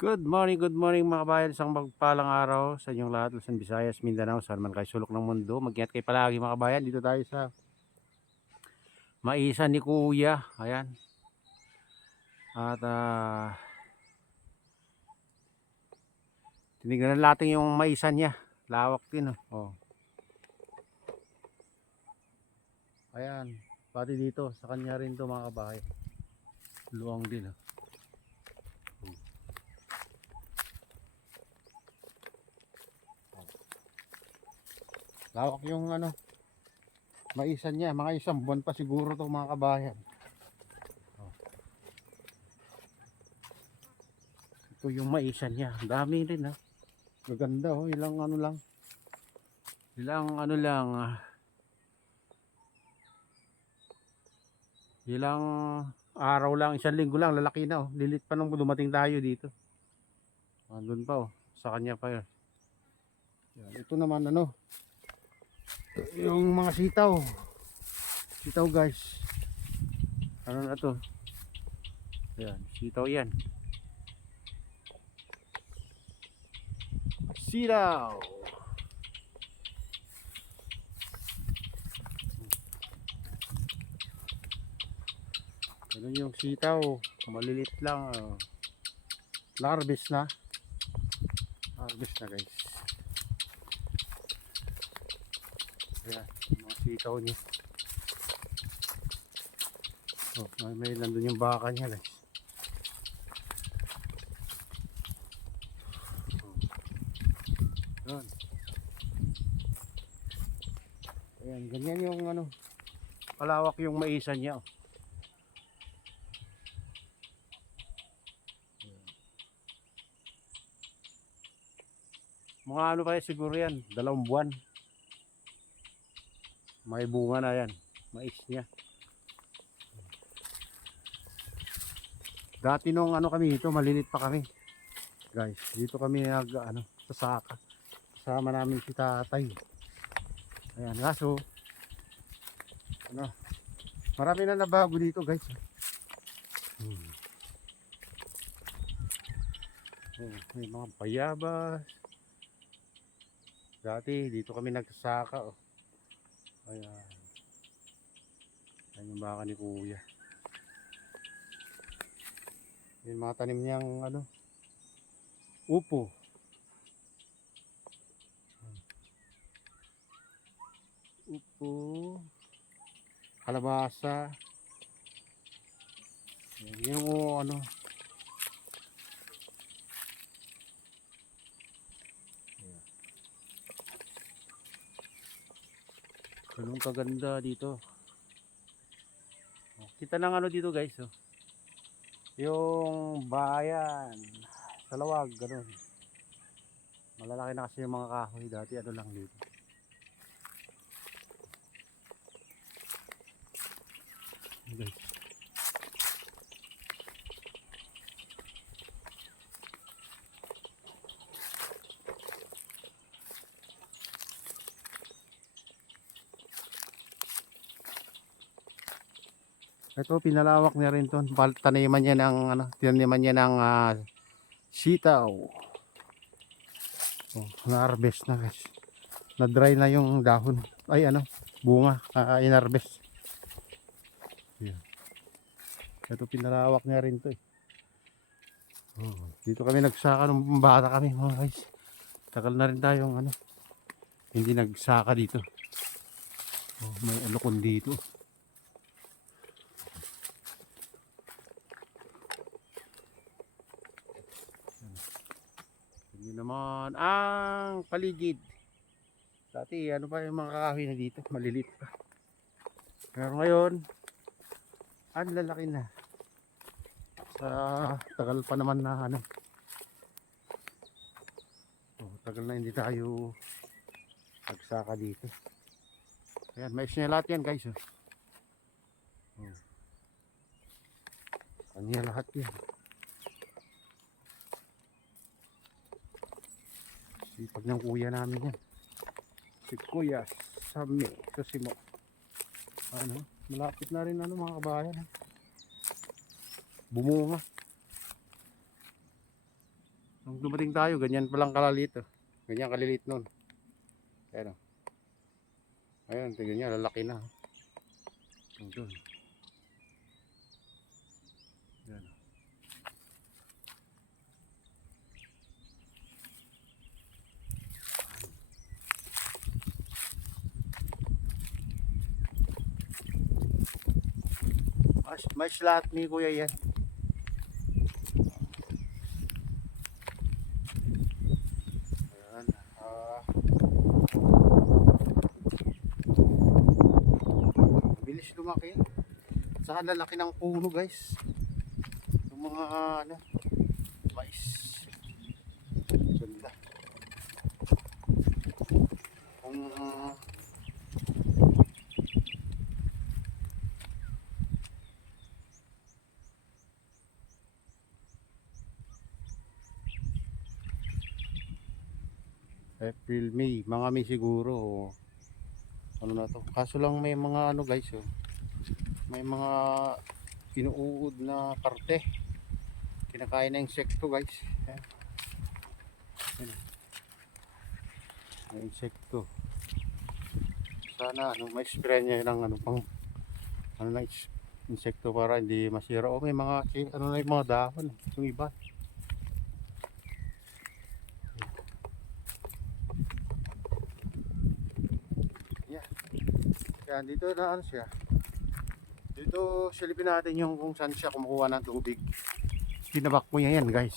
Good morning mga kabayan. Isang magpalang araw sa inyong lahat, Luzon, Visayas, Mindanao, saan man kayo sulok ng mundo. Mag-ingat kayo palagi mga kabayan. Dito tayo sa maisan ni Kuya. Ayan. At tinignan natin yung maisan niya. Lawak din. Oh. Ayan. Pati dito, sa kanya rin to mga kabayan. Luwang din. Lawak yung maisan niya. Mga isang buwan pa siguro to mga kabayan. Ito yung maisan niya. Dami rin ha. Maganda ilang ilang araw lang, isang linggo lang, lalaki na lilit pa nung dumating tayo dito. Andun pa sa kanya pa yun. Yan, ito naman yung mga sitaw guys. Ano na to? Yan, sitaw yan. Sitaw. Ganun yung sitaw, malilit lang. Harvest na guys. Ayan, mga sitaw niya. May nandun yung baka niya guys. Ayan, ganyan yung palawak yung maisan niya. Mga kaya siguro yan, 2 buwan. May bunga na yan, mais niya. Dati nung kami dito, malilit pa kami. Guys, dito kami sasaka. Kasama namin si tatay. Ayan, kaso marami na nabago dito guys. May mga bayabas. Dati dito kami nagsasaka. Ayan. Ayan yung baka ni Kuya. Yung mga tanim niyang upo. Kalabasa. Ayan yung ganun kaganda dito. Kita ng dito guys yung bayan sa lawag, ganun. Malalaki na kasi yung mga kahoy. Dati lang dito. Guys, ito pinalawak niya rin to. Taniman niya ng tiniman niya ng sitaw. Na-harvest na guys. Na-dry na yung dahon. Ay bunga. In-harvest. Yeah. Ito pinalawak niya rin to dito kami nagsaka nung bata kami mga guys. Tagal na rin tayong hindi nagsaka dito. May alukon dito. Yun naman ang paligid. Dati pa yung mga kahoy na dito, malilit pa. Pero ngayon ang lalaki na. Sa tagal pa naman na tagal na hindi tayo nagsaka dito. Ayan, mais niya lahat yan guys. Kanya lahat yan. Sipag ng kuya namin yan. Si Kuya Sami Susimo. Malapit na rin mga kabayan. Bumunga. Nung dumating tayo, ganyan palang kalaliit. Oh. Ganyan kaliliit nun. Ayan, oh. Ayun, tignan niya, lalaki na. Doon. Ayan, oh. May slot ni kuya yan. Ayan, bilis lumaki. Saka lalaki ng puno guys. Yung mga ano, mais. Ganda. Kung April, May, mga May siguro. Ano na to? Kaso lang may mga ano guys, oh. May mga inuud na parte. Kinakain na insekto guys. Ayan. Ayan. May insekto. Sana ano, may spray niya ng ano pang ano na insekto para hindi masira. O may mga ano na yung mga dahon, yung iba. Yeah. Kaya dito na ano siya. Dito silipin natin yung kung saan siya kumukuha ng tubig. Tinabak mo yan guys.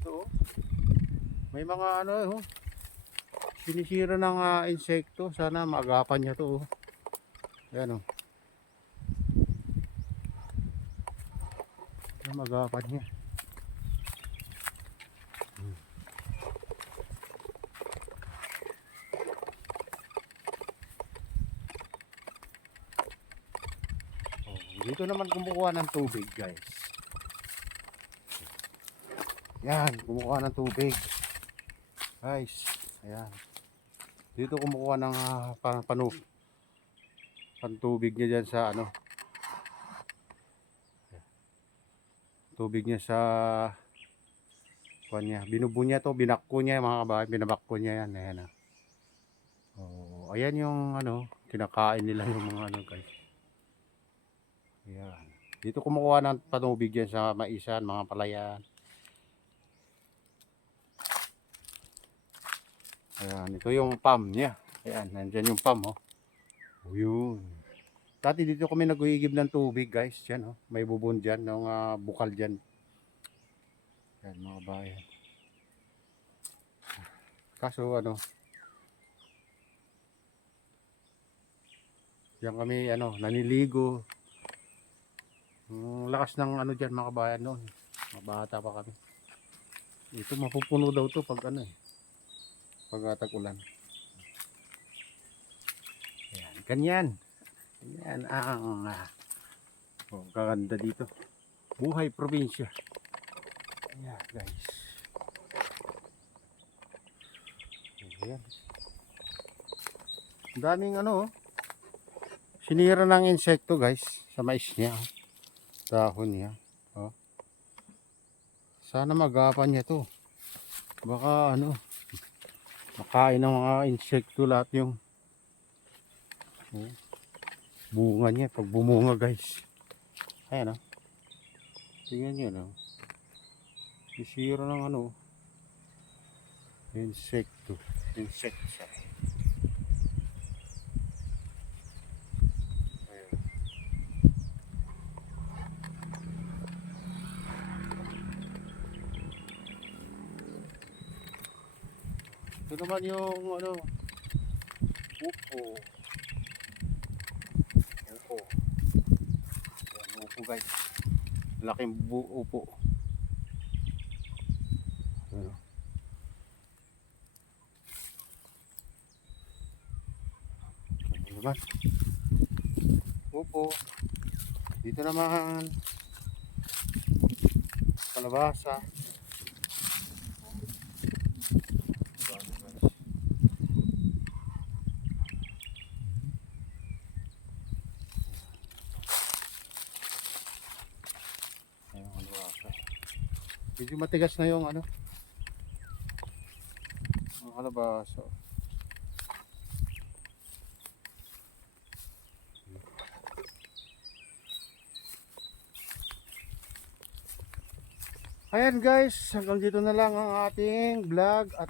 Ito, may mga ano, sinisira ng insekto. Sana maagapan niya to. Ayan, magapan niya. Dito naman kumukuha ng tubig guys. Yan, kumukuha ng tubig guys. Ayan, dito kumukuha ng pantubig niya dyan sa ano, tubig niya sa kanya. Binubo niya to, binakko niya mga kabahay, binabakko niya yan. Ayan, oh, ayan yung ano, kinakain nila yung mga ano guys. Ayan. Dito kumukuha ng panubig yan sa maisan, mga palayan. Ayan, ito yung pump niya. Ayan, nandyan yung pump, oh. Oh, yun. Dati dito kami nag-uigib ng tubig guys. Yan, oh. May bubon dyan, ng bukal dyan. Ayan mga bayan. Kaso ano, yan kami ano, naniligo. Lakas ng ano dyan mga bayan noon. Mabata pa kami. Ito mapupuno daw to pag ano pag tag-ulan. Ayan, ganyan. Yan ang kaganda dito. Buhay probinsya. Ayan guys. Ayan. Daming ano, sinira ng insekto guys sa mais niya. Dahon niya. Oh. Sana magapan niya to. Baka ano, makain ng mga insekto lahat yung bunga niya. Pag bumunga guys. Ayan, tingnan nyo lang. Sisira ng ano, insekto. Insekto. Ito naman yung ano, upo. Upo. Yan, upo guys. Laking upo. Ano. Ano naman? Upo. Dito naman kalabasa. Medyo matigas na yung ano, ang kalabasa. Ayan guys, hanggang dito na lang ang ating vlog at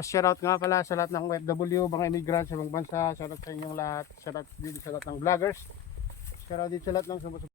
shoutout nga pala sa lahat ng OFW, mga immigrant sa ibang bansa, shoutout sa inyong lahat, shoutout din sa lahat ng vloggers, shoutout din sa lahat ng sumusuporta